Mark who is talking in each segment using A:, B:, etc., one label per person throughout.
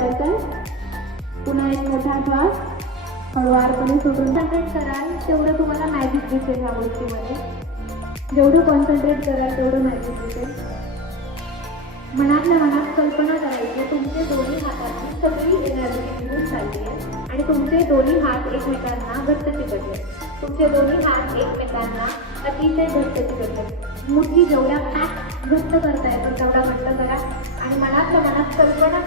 A: करायचंय पुन्हा एक मोठा श्वास हळूवारपणे सोडून कॉन्सन्ट्रेट कराल तेवढं तुम्हाला मॅजिक दिसेल ह्या गोष्टीमध्ये. जेवढं कॉन्सन्ट्रेट कराल तेवढं मॅजिक दिसेल. मनातल्या मनात कल्पना करायची. तुमचे दोन्ही हाताची सगळी एनर्जी निघून चालली आहे. आणि तुमचे दोन्ही हात एकमेकांना घट्ट चिकटले. तुमचे दोन्ही हात एकमेकांना अतिशय घट्ट चिकटले. मुठी जेवढ्या पॅक घट्ट करता येतं तेवढा घट्ट करा. आणि मनातल्या मनात कल्पना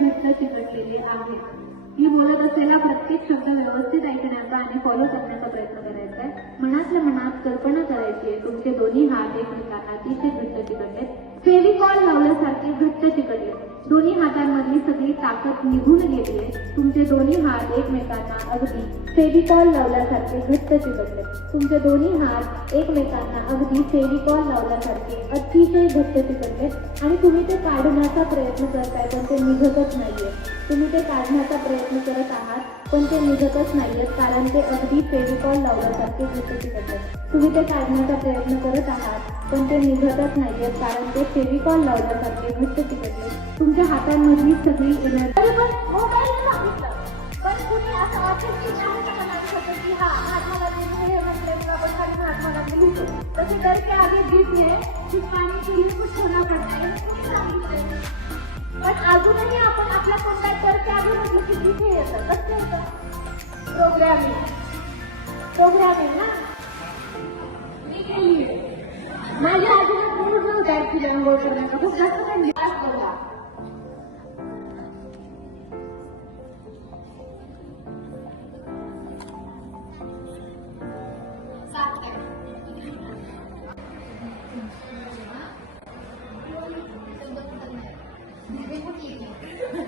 A: घट्ट चिकटलेले आहेत मी बोलत असलेला प्रत्येक शब्द व्यवस्थित ऐकण्याचा आणि फॉलो करण्याचा प्रयत्न करायचा आहे मनातल्या मनात कल्पना करायची आहे तुमचे दोन्ही हात एकमेकांना अतिशय घट्ट चिकटलेत. फेविकॉल लावल्यासारखे घट्ट चिकटले दोन्ही हातांमधली सगळी ताकद निघून गेली आहे. तुमचे दोन्ही हात एकमेकांना अगदी फेविकॉल लावल्यासारखे घट्ट चिकटले तुमचे दोन्ही हात एकमेकांना अगदी फेविकॉल लावल्यासारखे अतिशय घट्ट चिकटले आणि तुम्ही ते काढण्याचा प्रयत्न करताय पण ते निघतच नाहीये. तुम्ही ते काढण्याचा प्रयत्न करत आहात पण ते निघतच नाहीयेत कारण ते अगदी फेविकॉल लावल्यासारखे दिसत चिकटले तुम्ही ते काढण्याचा प्रयत्न करत आहात पण ते निघतच नाहीयेत कारण ते फेविकॉल लावल्यासारखे घट्ट चिकटले तुमच्या हातांमधली सगळी एनर्जी पण तसे आगे है पण अजूनही आपण के की जिथे येतं कसं येतं. प्रोग्रॅमिंग. प्रोग्रॅमिंग ना? मी केली माझ्या अजून मूड नव्हता ऍक्च्युली आंघोळ करण्याचा? खूप जास्त थंडी Thank you.